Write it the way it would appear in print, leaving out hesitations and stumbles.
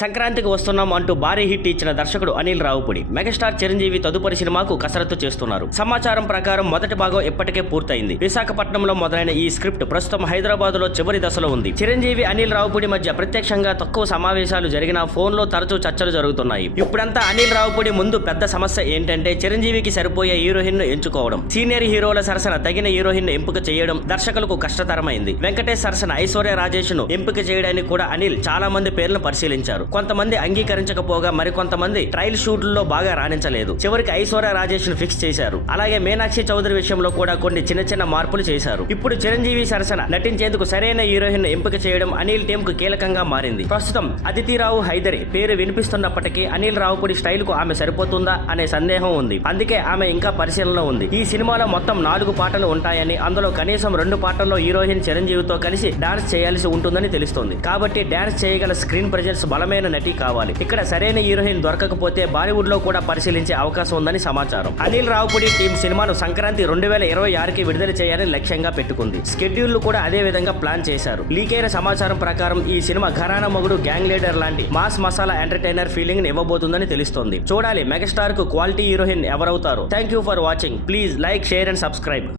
సంక్రాంతికి వస్తున్నాం అంటూ భారీ హిట్ ఇచ్చిన దర్శకుడు అనిల్ రావుపుడి మెగాస్టార్ చిరంజీవి తదుపరి సినిమాకు కసరత్తు చేస్తున్నారు. సమాచారం ప్రకారం మొదటి భాగం ఇప్పటికే పూర్తయింది. విశాఖపట్నంలో మొదలైన ఈ స్క్రిప్ట్ ప్రస్తుతం హైదరాబాద్ లో చివరి దశలో ఉంది. చిరంజీవి అనిల్ రావుపుడి మధ్య ప్రత్యక్షంగా తక్కువ సమావేశాలు జరిగినా ఫోన్ లో తరచూ చర్చలు జరుగుతున్నాయి. ఇప్పుడంతా అనిల్ రావుపుడి ముందు పెద్ద సమస్య ఏంటంటే చిరంజీవికి సరిపోయే హీరోయిన్ ను ఎంచుకోవడం. సీనియర్ హీరోల సరసన తగిన హీరోయిన్ ను ఎంపిక చేయడం దర్శకులకు కష్టతరమైంది. వెంకటేష్ సరసన ఐశ్వర్య రాజేష్ ను ఎంపిక చేయడానికి కూడా అనిల్ చాలా మంది పేర్లను పరిశీలించారు. కొంతమంది అంగీకరించకపోగా మరికొంతమంది ట్రయల్ షూట్లలో బాగా రాణించలేదు. చివరికి ఐశ్వర్య రాజేష్ ను ఫిక్స్ చేశారు. అలాగే మీనాక్షి చౌదరి విషయంలో కూడా కొన్ని చిన్న మార్పులు చేశారు. ఇప్పుడు చిరంజీవి సరసన నటించేందుకు సరైన హీరోయిన్ ఎంపిక చేయడం అనిల్ టీం కు కీలకంగా మారింది. ప్రస్తుతం అదితిరావు హైదరి పేరు వినిపిస్తున్నప్పటికీ అనిల్ రావుపుడి స్టైల్ కు ఆమె సరిపోతుందా అనే సందేహం ఉంది. అందుకే ఆమె ఇంకా పరిశీలనలో ఉంది. ఈ సినిమాలో మొత్తం 4 పాటలు ఉంటాయని, అందులో కనీసం 2 పాటల్లో హీరోయిన్ చిరంజీవితో కలిసి డాన్స్ చేయాల్సి ఉంటుందని తెలుస్తోంది. కాబట్టి డాన్స్ చేయగల స్క్రీన్ ప్రెజెన్స్ బలమైన నటి కావాలి. ఇక్కడ సరైన హీరోయిన్ దొరకకపోతే బాలీవుడ్ లో కూడా పరిశీలించే అవకాశం ఉందని సమాచారం. అనిల్ రావుపుడి టీం సినిమాను సంక్రాంతి 2026కి విడుదల చేయాలని లక్ష్యంగా పెట్టుకుంది. షెడ్యూల్ కూడా అదే విధంగా ప్లాన్ చేశారు. లీక్ అయిన సమాచారం ప్రకారం ఈ cinema Gharana Mogudu, gang leader లాంటి మాస్ మసాలా ఎంటర్టైనర్ ఫీలింగ్ ఇవ్వబోతుందని తెలుస్తోంది. చూడాలి మెగాస్టార్ కు క్వాలిటీ హీరోయిన్ ఎవరవుతారు. Thank you for watching. Please like, share and subscribe.